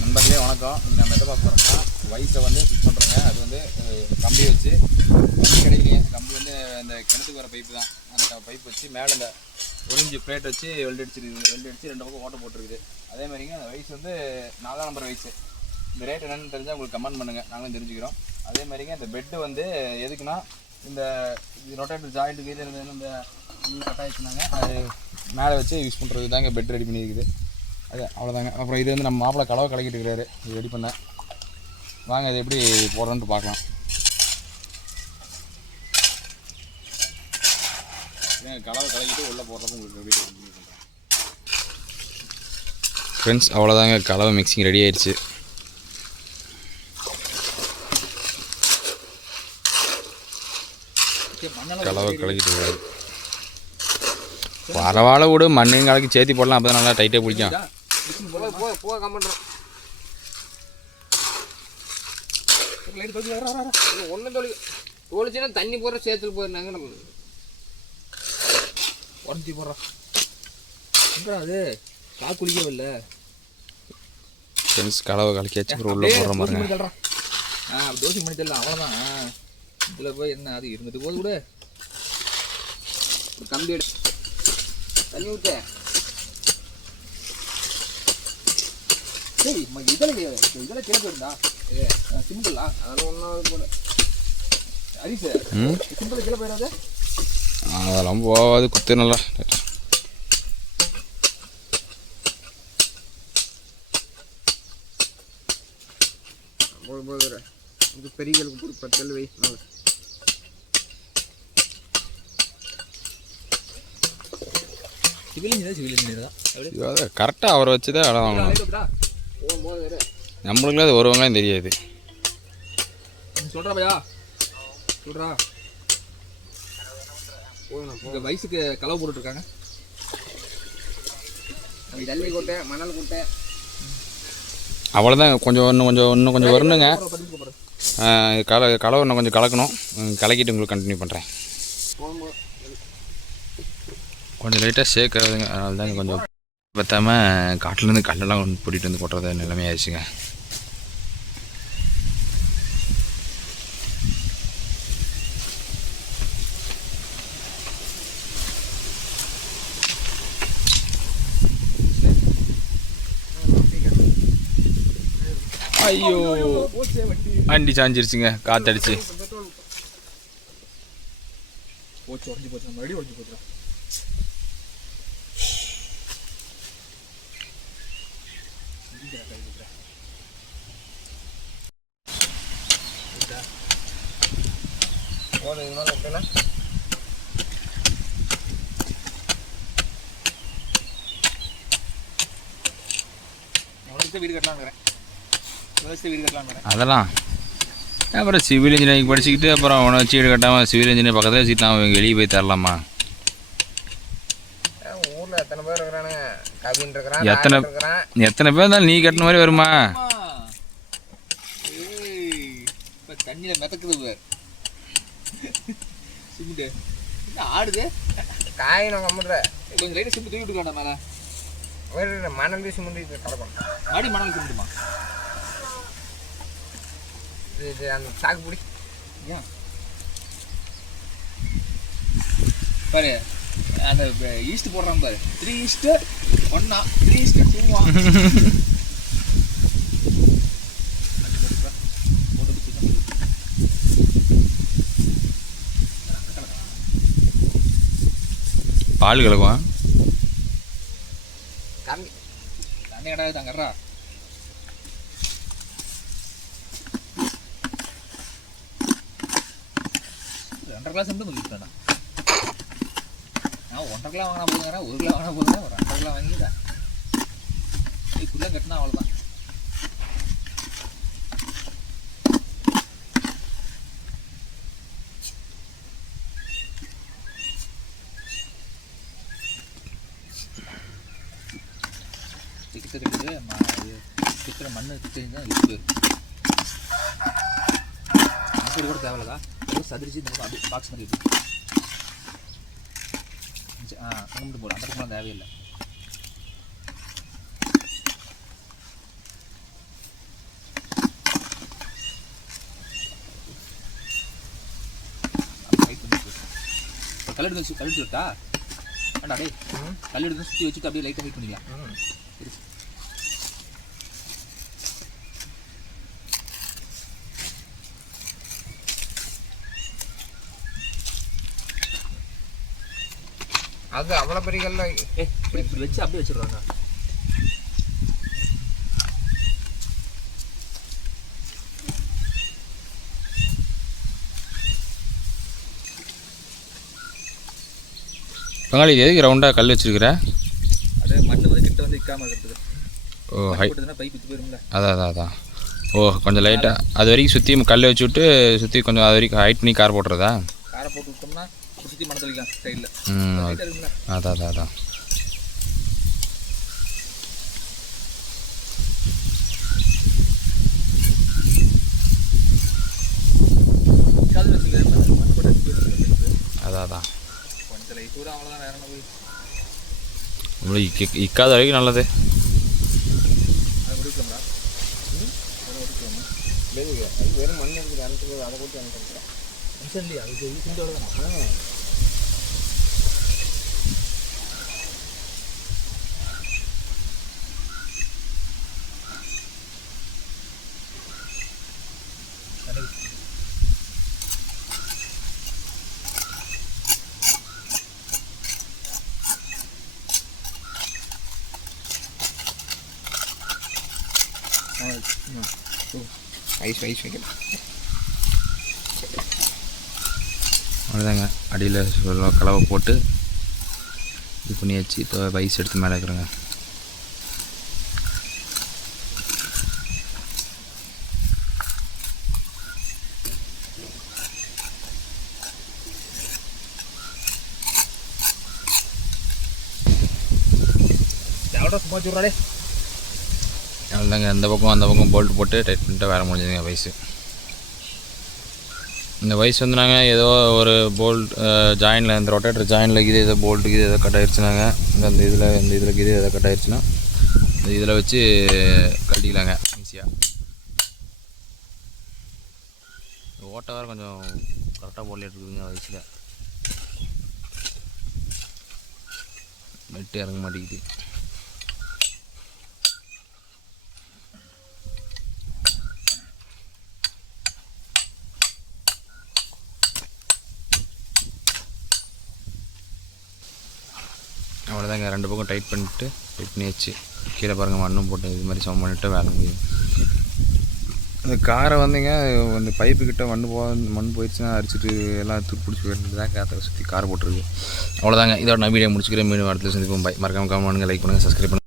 நண்பர்களே வணக்கம். நம்ம எதை பார்க்க போகிறோம்னா வயசை வந்து ஃபிக்ஸ் பண்ணுறோங்க. அது வந்து கம்பி வச்சு கம்பி கிடைக்கலையே, கம்பி வந்து இந்த கிணத்துக்கு வர பைப்பு தான். அந்த பைப் வச்சு மேலே இந்த ஒளிஞ்சு பிளேட் வச்சு வெல்ட் அடிச்சு 2 பக்கம் ஓட்டை போட்டிருக்குது. அதே மாதிரிங்க அந்த வயசு வந்து 4ஆம் நம்பர் வயசு. இந்த ரேட் என்னென்னு தெரிஞ்சால் உங்களுக்கு கமெண்ட் பண்ணுங்கள், நாங்களும் தெரிஞ்சுக்கிறோம். அதே மாதிரிங்க இந்த பெட்டு வந்து எதுக்குன்னா இந்த ரொட்டேட்டர் ஜாயிண்ட்டுக்கு இது இந்த கட்டாயிடுச்சுனாங்க அது மேலே வச்சு யூஸ் பண்ணுறது தாங்க பெட் ரெடி பண்ணியிருக்குது. அது அவ்வளோதாங்க. அப்புறம் இது வந்து நம்ம மாப்பிள்ளை கலவை கலக்கிட்டு இருக்கிறாரு, இது ரெடி பண்ண. வாங்க இது எப்படி போடுறோன்ட்டு பார்க்கலாம். கலவை கலக்கிட்டு உள்ளே போடுறப்ப உங்களுக்கு வீடியோ பண்ணி பண்ணுறேன் ஃப்ரெண்ட்ஸ். அவ்வளோதாங்க, கலவை மிக்சிங் ரெடி ஆயிடுச்சு. கலவை கலக்கிட்டு இருக்காரு. பரவாயில்ல விடு, மண்ணையும் கலக்கி சேர்த்தி போடலாம், அப்போ தான் நல்லா டைட்டாக பிடிக்கும். ஒன்றும் தண்ணி போடுற சேர்த்துல போயிருந்தாங்க நம்ம உடஞ்சி போடுறோம். அது காக்கு குளிக்கவே இல்லை ஃப்ரெண்ட்ஸ். கலவை கலக்கியாச்சு, அப்புறம் உள்ளே போடுற மாதிரி தோசை பண்ணி தரலாம். அவ்வளோதான். இதில் போய் என்ன அது இருந்துட்டு போது கூட கம்பி எடு, தண்ணி ஊற்ற. சரி இதெல்லாம் கிளப்பு இருந்தா சிம்பிளா அதெல்லாம் ஒன்றாவது போல அரிசி சிம்பிள் கிளை போயிடாது. அதெல்லாம் போகாது, குத்து நல்லா. போது இது பெரியகளுக்கு ஒரு 10 வை. கரெக்டாக அவரை வச்சு தான் இடம் வாங்கணும். நம்மளுக்குலாம் அது ஒரு வெங்காயம் தெரியாது. சொல்கிறா பையா, சொல்கிறா. இந்த வயசுக்கு கலவை போட்டுட்ருக்காங்க. ஜல்லி கொட்டை, மணல் கொட்டை, அவ்வளோதான். இன்னும் கொஞ்சம் வரணுங்க. கலவை இன்னும் கொஞ்சம் கலக்கணும். கலக்கிட்டு உங்களுக்கு கண்டினியூ பண்ணுறேன். கொஞ்சம் லைட்டாக ஷேக் ஆகுதுங்க, அதனால தாங்க கொஞ்சம் பற்றாமல் காட்டிலேருந்து கல்லெல்லாம் கூட்டிகிட்டு வந்து கொட்டுறது நிலைமையாகிடுச்சுங்க. ஐயோ, வண்டி சாஞ்சிருச்சுங்க, காற்றடிச்சு. போச்சு, உடஞ்சி போச்சு, மறுபடியும் உடஞ்சி போச்சு. வீடு கட்டலாம். அதெல்லாம் அப்புறம் சிவில் இன்ஜினியரிங் படிச்சுக்கிட்டு அப்புறம் அவனை வச்சு வீடு கட்டாமல் சிவில் இன்ஜினியர் பக்கத்தில் சீட் அவன் வெளியே போய் தரலாமா? ஊரில் எத்தனை பேர் இருக்கிறானுங்க, கவின் இருக்கிறான். எத்தனை பேர் இருந்தாலும் நீ கட்டின மாதிரி வருமா? இப்போ தண்ணியில் மிதக்குது பேர் சிமெண்ட்டு ஆடுது. காய் நான் கம்முற கொஞ்சம் லைட்டாக சிமெண்ட் தூக்கி விட்டுக்காண்டா மேலே. மணல் சிமெண்ட் கிடக்கும். மாடி மணல் சிமெண்ட்டுமா? இது அந்த சாக்கு பிடி. ஏன் பாரு, அந்த ஈஸ்ட் போடுறான் பாரு, 3:1 3:2 பால் கலக்குவான். தண்ணி கடாது தாங்கறா. கிளாஸ் வந்து முடிச்சுட்டேன். நான் 1.5 கிலோ வாங்கினா போதுங்கிறேன், 1 கிலோ வாங்கினா போதுங்க, ஒரு 2.5 கிலோ வாங்கிட்டேன். இதுக்குள்ளே கட்டினா அவ்வளோதான். கிட்ட கிட்ட மண் கிட்ட இருக்குது. அப்படி கூட தேவையில்லதா, சதிரிச்சு அப்படி பாக்ஸ் மாதிரி இருக்கு. அங்கே மட்டும் போடும், அந்த பக்கம் தேவையில்லை. கல் எடுத்து விட்டா வேண்டா டேய் கல் எடுத்து சுற்றி வச்சுட்டு அப்படியே லைட்டாக ஹீட் பண்ணிக்கலாம். அது அவ்வளோ பெரிய கல்ல இப்படி வச்சு அப்படியே வச்சிடுறாங்க. பங்காளி இது எதுக்கு ரவுண்டாக கல் வச்சுருக்கிற? அது மண் வந்து கிட்ட வந்து நிற்காம இருக்கிறதுக்கு. ஓ ஹை பைப் விட்டு போயிரும்ல. அதான் ஓ கொஞ்சம் லைட்டாக அது வரைக்கும் சுற்றி கல் வச்சு விட்டு சுற்றி கொஞ்சம் அது வரைக்கும் ஹைட் பண்ணி கார் போட்டுறதா? காரை போட்டு விட்டோம்னா சுற்றி மண் தெளிக்கலாம் சைடில். அதான் அதான் கொஞ்சம் லைட்டூர் அவ்வளோதான் வேற என்ன போய் இவ்வளோ இக்காத வரைக்கும் நல்லது. அதை முடிக்கலாம்டா. வெறும் மண் இருக்குது அனுப்புறது அதை போட்டு அனுப்புறேன். இல்லையா அது செஞ்சு அவ்வளோதானா? ஐஸ் வைக்கணும். அவ்வளோதாங்க அடியில் கலவை போட்டு இது பண்ணி வச்சு இப்போ ஐஸ் எடுத்து மேலே இருக்கிறேங்க. சும்மா சொல்கிறாடே. அவ்வளோதாங்க அந்த பக்கம் போல்ட் போட்டு டைட் பண்ணிட்டு வேலை முடிஞ்சதுங்க வயசு. இந்த வயசு வந்து நாங்கள் ஏதோ ஒரு போல்ட் ஜாயினில் இந்த ரொட்டேட்டர் ஜாயினில் இது ஏதோ போல்ட்டுக்கு இது ஏதோ கட் ஆகிடுச்சுனாங்க இந்த இதில் இது ஏதோ கட் ஆகிடுச்சுன்னா இந்த இதில் வச்சு கட்டிக்கலாங்க ஈஸியாக. ஓட்ட வேறு கொஞ்சம் கரெக்டாக போடலிட்டு இருக்குதுங்க வயசில் நெட்டு இறங்க மாட்டேங்குது. அவ்வளோதாங்க ரெண்டு பக்கம் டைட் பண்ணி வச்சு கீழே பாருங்கள் மண்ணும் போட்டு இது மாதிரி சமம் பண்ணிவிட்டு வேலை முடியும். அந்த காரை வந்துங்க அந்த பைப்பு கிட்ட மண் போயிடுச்சுன்னா அரிச்சிட்டு எல்லாம் தூக்கி பிடிச்சி போயிட்டு தான் காற்றை சுற்றி கார் போட்டுருக்கு. அவ்வளோதாங்க இதோட நான் வீடியோ முடிச்சுக்கிறேன். மீண்டும் இடத்துல சந்திப்போம். மறக்காம கமெண்ட் பண்ணுங்கள், லைக் பண்ணுங்கள், சப்ஸ்கிரைப் பண்ணுங்கள்.